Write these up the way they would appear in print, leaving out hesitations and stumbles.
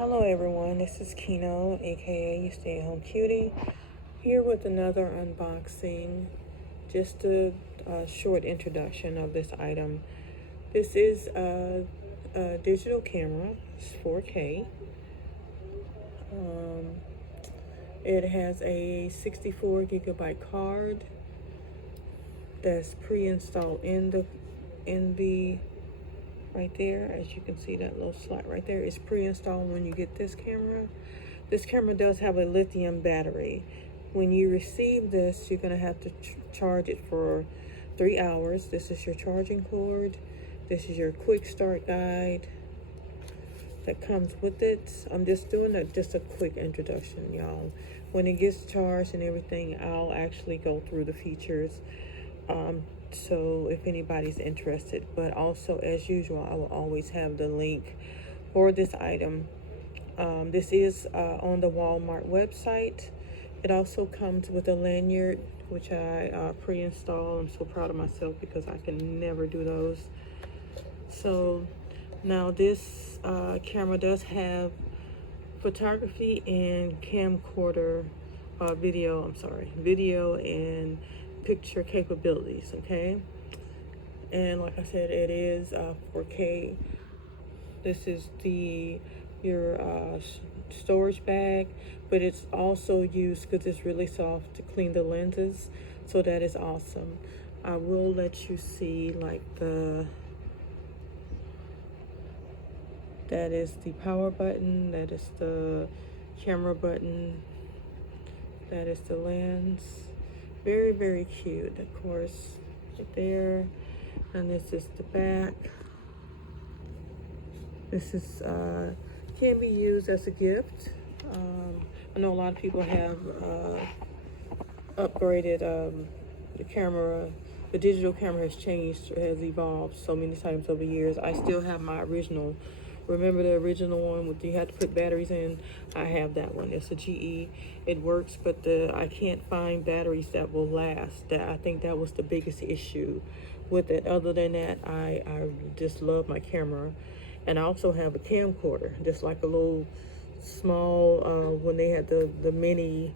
Hello everyone, this is Kino, aka You Stay at Home Cutie, here with another unboxing. Just a short introduction of this item. This is a digital camera, it's 4K. It has a 64 gigabyte card that's pre-installed in the right there. As you can see, that little slot right there is pre-installed when you get this camera. This camera does have a lithium battery. When you receive this, you're going to have to charge it for 3 hours. This is your charging cord. This is your quick start guide that comes with it. I'm just doing just a quick introduction, y'all. When it gets charged and everything, I'll actually go through the features. So if anybody's interested, but also as usual, I will always have the link for this item. This is on the Walmart website. It also comes with a lanyard, which I pre-installed. I'm so proud of myself because I can never do those. So now this camera does have photography and camcorder video and picture capabilities, okay? And like I said, it is 4K. This is your storage bag, but it's also used because it's really soft to clean the lenses, so that is awesome. I will let you see like that is the power button, that is the camera button, that is the lens. Very, very cute, of course, right there. And this is the back. This is can be used as a gift. I know a lot of people have upgraded the camera. The digital camera has changed, has evolved so many times over years. I still have my original. Remember the original one with you had to put batteries in? I have that one. It's a GE. It works, but I can't find batteries that will last. I think that was the biggest issue with it. Other than that, I just love my camera. And I also have a camcorder, just like a little small, when they had the mini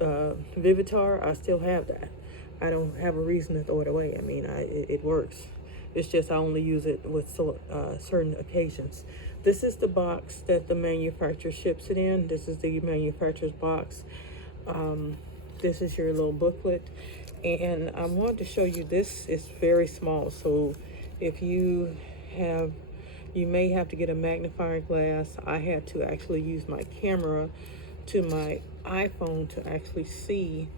Vivitar, I still have that. I don't have a reason to throw it away. I mean, it works. It's just I only use it with certain occasions. This is the box that the manufacturer ships it in. This is the manufacturer's box. This is your little booklet. And I wanted to show you, this is very small. So if you may have to get a magnifying glass. I had to actually use my camera to my iPhone to actually see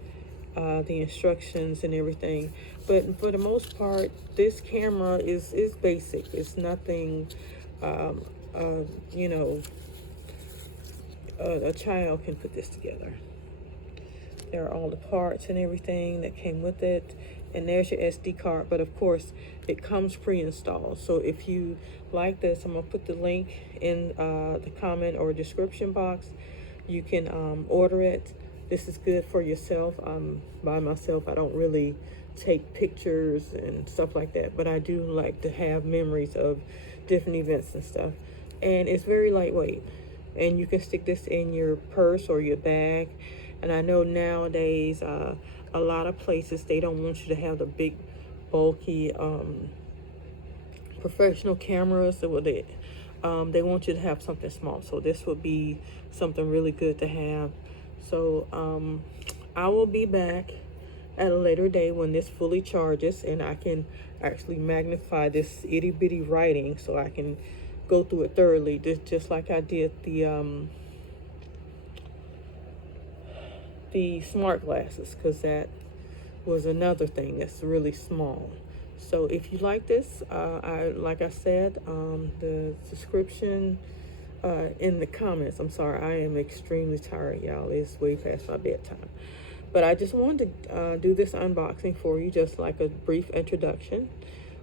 the instructions and everything. But for the most part, this camera is basic. It's nothing, you know, a child can put this together. There are all the parts and everything that came with it. And there's your SD card. But of course, it comes pre-installed. So if you like this, I'm going to put the link in the comment or description box. You can order it. This is good for yourself. By myself, I don't really take pictures and stuff like that, but I do like to have memories of different events and stuff. And it's very lightweight, and you can stick this in your purse or your bag. And I know nowadays a lot of places, they don't want you to have the big bulky professional cameras. So they want you to have something small. So this would be something really good to have. So I will be back at a later day when this fully charges and I can actually magnify this itty bitty writing so I can go through it thoroughly, just like I did the smart glasses, because that was another thing that's really small. So if you like this, like I said, the description in the comments. I'm sorry, I am extremely tired, y'all. It's way past my bedtime. But I just wanted to do this unboxing for you, just like a brief introduction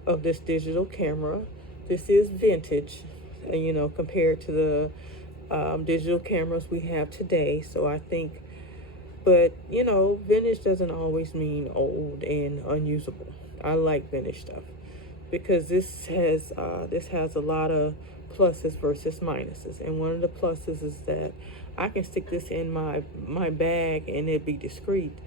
of this digital camera. This is vintage, you know, compared to the digital cameras we have today. So I think, but you know, vintage doesn't always mean old and unusable. I like vintage stuff. because this has a lot of pluses versus minuses. And one of the pluses is that I can stick this in my bag and it'd be discreet.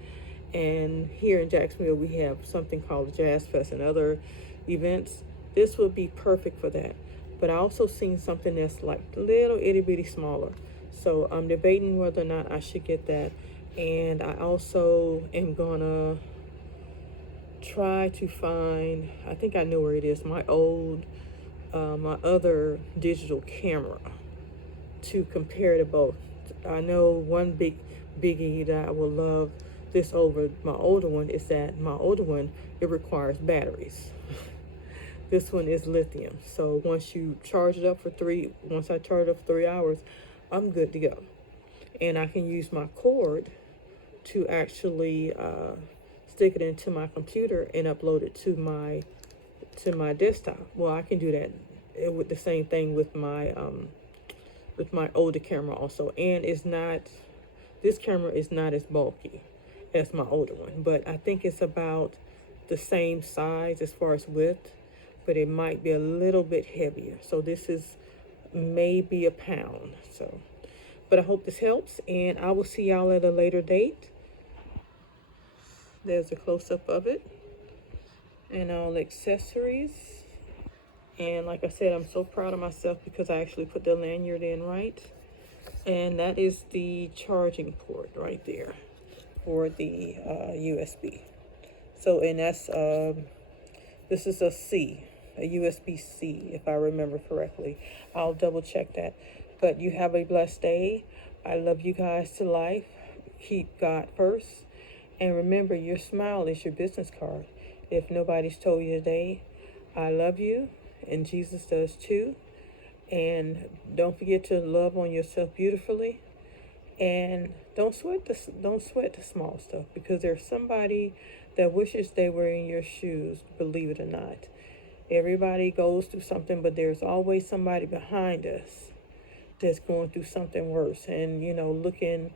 And here in Jacksonville, we have something called Jazz Fest and other events. This would be perfect for that. But I also seen something that's like little itty bitty smaller. So I'm debating whether or not I should get that. And I also am gonna try to find, I think I know where it is, my other digital camera, to compare to both. I know one biggie that I will love this over my older one is that my older one, it requires batteries. This one is lithium. So once you charge it up for once I charge it up for 3 hours, I'm good to go. And I can use my cord to actually stick it into my computer and upload it to my desktop. Well, I can do that with the same thing with my older camera also. And this camera is not as bulky as my older one, but I think it's about the same size as far as width, but it might be a little bit heavier. So this is maybe a pound. So, but I hope this helps, and I will see y'all at a later date. There's a close-up of it and all the accessories. And like I said, I'm so proud of myself because I actually put the lanyard in right. And that is the charging port right there for the USB. So, and that's, this is a USB-C, if I remember correctly. I'll double check that. But you have a blessed day. I love you guys to life. Keep God first. And remember, your smile is your business card. If nobody's told you today, I love you, and Jesus does too. And don't forget to love on yourself beautifully. And don't sweat the small stuff, because there's somebody that wishes they were in your shoes, believe it or not. Everybody goes through something, but there's always somebody behind us that's going through something worse and, looking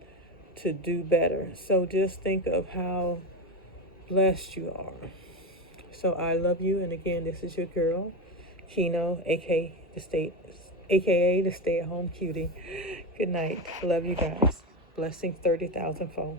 to do better. So just think of how blessed you are. So I love you. And again, this is your girl, Kino, aka the stay-at-home cutie. Good night. Love you guys. Blessings 30,000 fold.